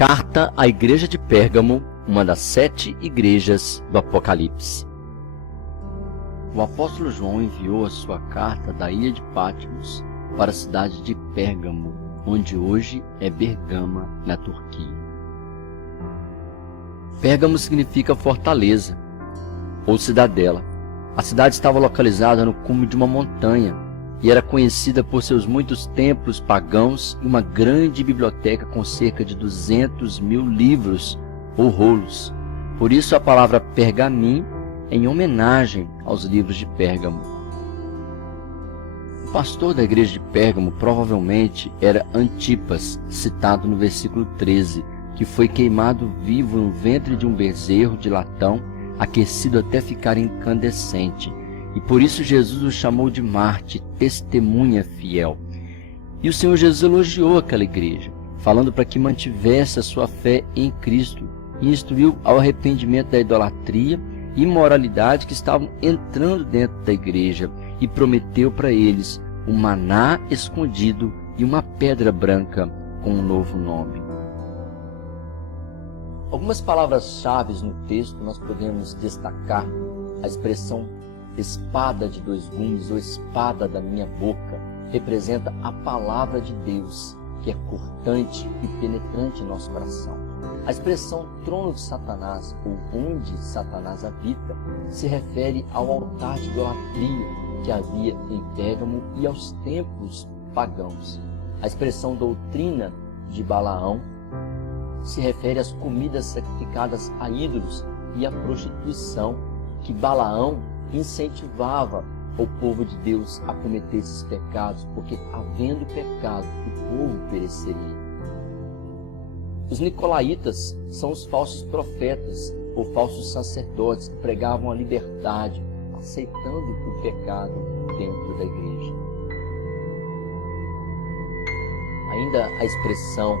Carta à Igreja de Pérgamo, uma das 7 igrejas do Apocalipse. O apóstolo João enviou a sua carta da ilha de Patmos para a cidade de Pérgamo, onde hoje é Bergama, na Turquia. Pérgamo significa fortaleza, ou cidadela. A cidade estava localizada no cume de uma montanha e era conhecida por seus muitos templos pagãos e uma grande biblioteca com cerca de 200.000 livros ou rolos. Por isso a palavra pergamim em homenagem aos livros de Pérgamo. O pastor da igreja de Pérgamo provavelmente era Antipas, citado no versículo 13, que foi queimado vivo no ventre de um bezerro de latão, aquecido até ficar incandescente. E por isso Jesus o chamou de Marte, testemunha fiel. E o Senhor Jesus elogiou aquela igreja, falando para que mantivesse a sua fé em Cristo e instruiu ao arrependimento da idolatria e imoralidade que estavam entrando dentro da igreja e prometeu para eles um maná escondido e uma pedra branca com um novo nome. Algumas palavras-chave no texto nós podemos destacar a expressão espada de 2 gumes ou espada da minha boca. Representa a palavra de Deus, que é cortante e penetrante em nosso coração. A expressão trono de Satanás, ou onde Satanás habita, se refere ao altar de idolatria que havia em Pérgamo e aos templos pagãos. A expressão doutrina de Balaão se refere às comidas sacrificadas a ídolos e à prostituição que Balaão incentivava o povo de Deus a cometer esses pecados, porque havendo pecado, o povo pereceria. Os nicolaítas são os falsos profetas ou falsos sacerdotes que pregavam a liberdade, aceitando o pecado dentro da igreja. Ainda a expressão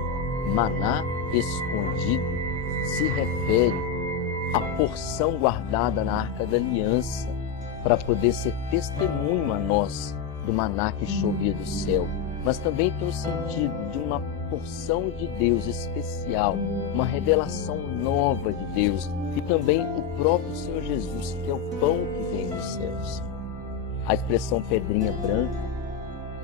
maná escondido se refere à porção guardada na Arca da Aliança para poder ser testemunho a nós do maná que chovia do céu, mas também tem o sentido de uma porção de Deus especial, uma revelação nova de Deus e também o próprio Senhor Jesus, que é o pão que vem dos céus. A expressão pedrinha branca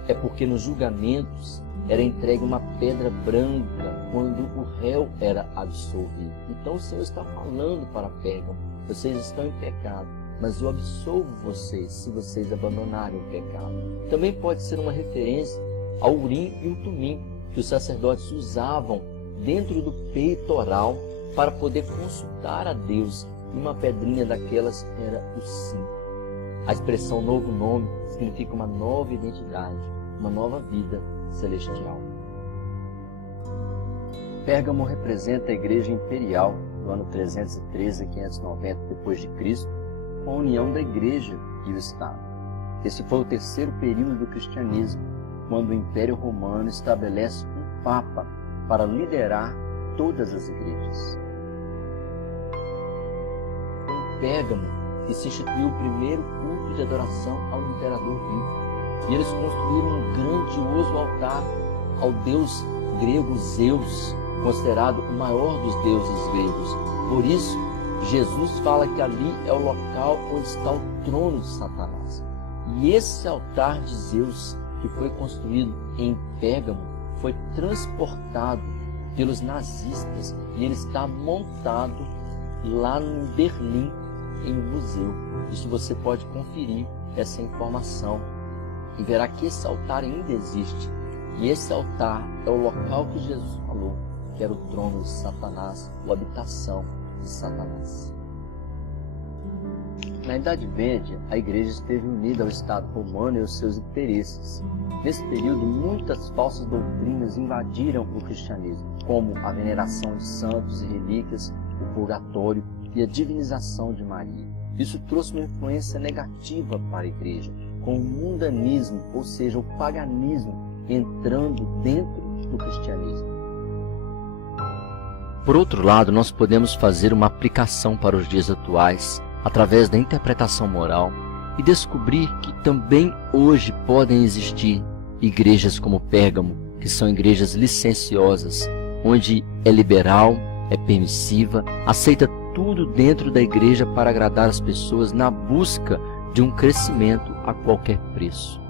é porque nos julgamentos era entregue uma pedra branca quando o réu era absolvido. Então o Senhor está falando para Pérgamo: vocês estão em pecado, mas eu absolvo vocês se vocês abandonarem o pecado. Também pode ser uma referência ao Urim e o Tumim, que os sacerdotes usavam dentro do peitoral para poder consultar a Deus, e uma pedrinha daquelas era o sim. A expressão novo nome significa uma nova identidade, uma nova vida celestial. Pérgamo representa a igreja imperial do ano 313 a 590 d.C., com a união da igreja e o Estado. Esse foi o 3º período do cristianismo, quando o Império Romano estabelece um Papa para liderar todas as igrejas. Em Pérgamo, que se instituiu o primeiro culto de adoração ao imperador vivo. E eles construíram um grandioso altar ao deus grego Zeus, considerado o maior dos deuses gregos. Por isso, Jesus fala que ali é o local onde está o trono de Satanás. E esse altar de Zeus, que foi construído em Pérgamo, foi transportado pelos nazistas e ele está montado lá em Berlim, em um museu. Isso você pode conferir essa informação e verá que esse altar ainda existe. E esse altar é o local que Jesus falou que era o trono de Satanás, ou habitação de Satanás. Na Idade Média, a igreja esteve unida ao Estado romano e aos seus interesses. Nesse período, muitas falsas doutrinas invadiram o cristianismo, como a veneração de santos e relíquias, o purgatório e a divinização de Maria. Isso trouxe uma influência negativa para a igreja, com o mundanismo, ou seja, o paganismo, entrando dentro do cristianismo. Por outro lado, nós podemos fazer uma aplicação para os dias atuais, através da interpretação moral, e descobrir que também hoje podem existir igrejas como Pérgamo, que são igrejas licenciosas, onde é liberal, é permissiva, aceita tudo dentro da igreja para agradar as pessoas na busca de um crescimento a qualquer preço.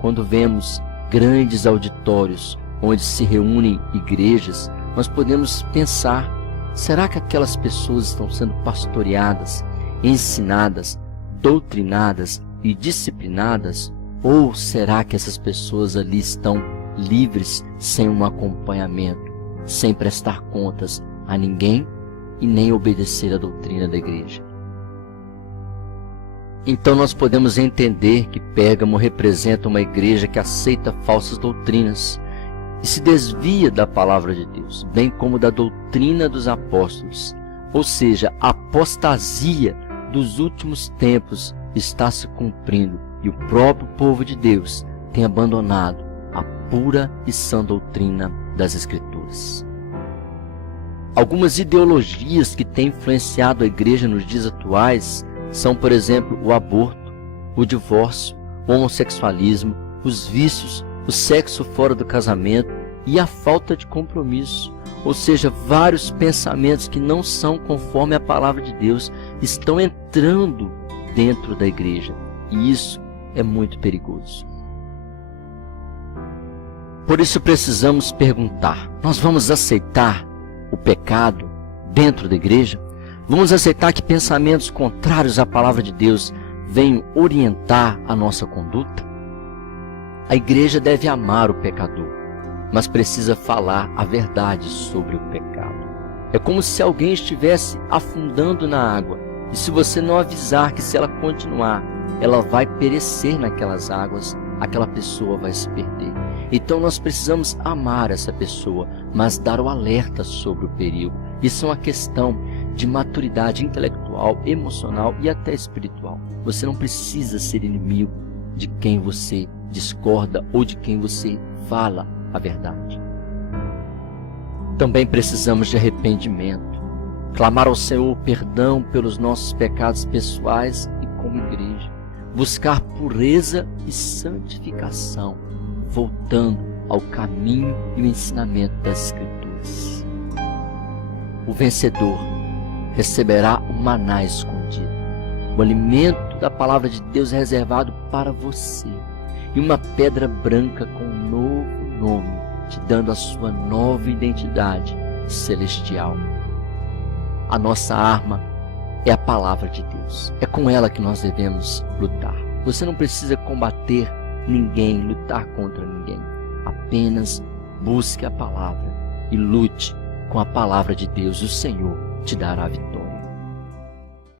Quando vemos grandes auditórios onde se reúnem igrejas, nós podemos pensar: será que aquelas pessoas estão sendo pastoreadas, ensinadas, doutrinadas e disciplinadas? Ou será que essas pessoas ali estão livres, sem um acompanhamento, sem prestar contas a ninguém e nem obedecer à doutrina da igreja? Então nós podemos entender que Pérgamo representa uma igreja que aceita falsas doutrinas e se desvia da palavra de Deus, bem como da doutrina dos apóstolos. Ou seja, a apostasia dos últimos tempos está se cumprindo e o próprio povo de Deus tem abandonado a pura e sã doutrina das Escrituras. Algumas ideologias que têm influenciado a igreja nos dias atuais são, por exemplo, o aborto, o divórcio, o homossexualismo, os vícios, o sexo fora do casamento e a falta de compromisso. Ou seja, vários pensamentos que não são conforme a palavra de Deus estão entrando dentro da igreja. E isso é muito perigoso. Por isso precisamos perguntar: nós vamos aceitar o pecado dentro da igreja? Vamos aceitar que pensamentos contrários à palavra de Deus venham orientar a nossa conduta? A igreja deve amar o pecador, mas precisa falar a verdade sobre o pecado. É como se alguém estivesse afundando na água, e se você não avisar que se ela continuar, ela vai perecer naquelas águas, aquela pessoa vai se perder. Então nós precisamos amar essa pessoa, mas dar o alerta sobre o perigo. Isso é uma questão de maturidade intelectual, emocional e até espiritual. Você não precisa ser inimigo de quem você discorda ou de quem você fala a verdade. Também precisamos de arrependimento, clamar ao Senhor perdão pelos nossos pecados pessoais e como igreja, buscar pureza e santificação, voltando ao caminho e o ensinamento das Escrituras. O vencedor receberá o maná escondido. O alimento da palavra de Deus é reservado para você. E uma pedra branca com um novo nome, te dando a sua nova identidade celestial. A nossa arma é a palavra de Deus. É com ela que nós devemos lutar. Você não precisa combater ninguém, lutar contra ninguém. Apenas busque a palavra e lute com a palavra de Deus. O Senhor te dará a vitória.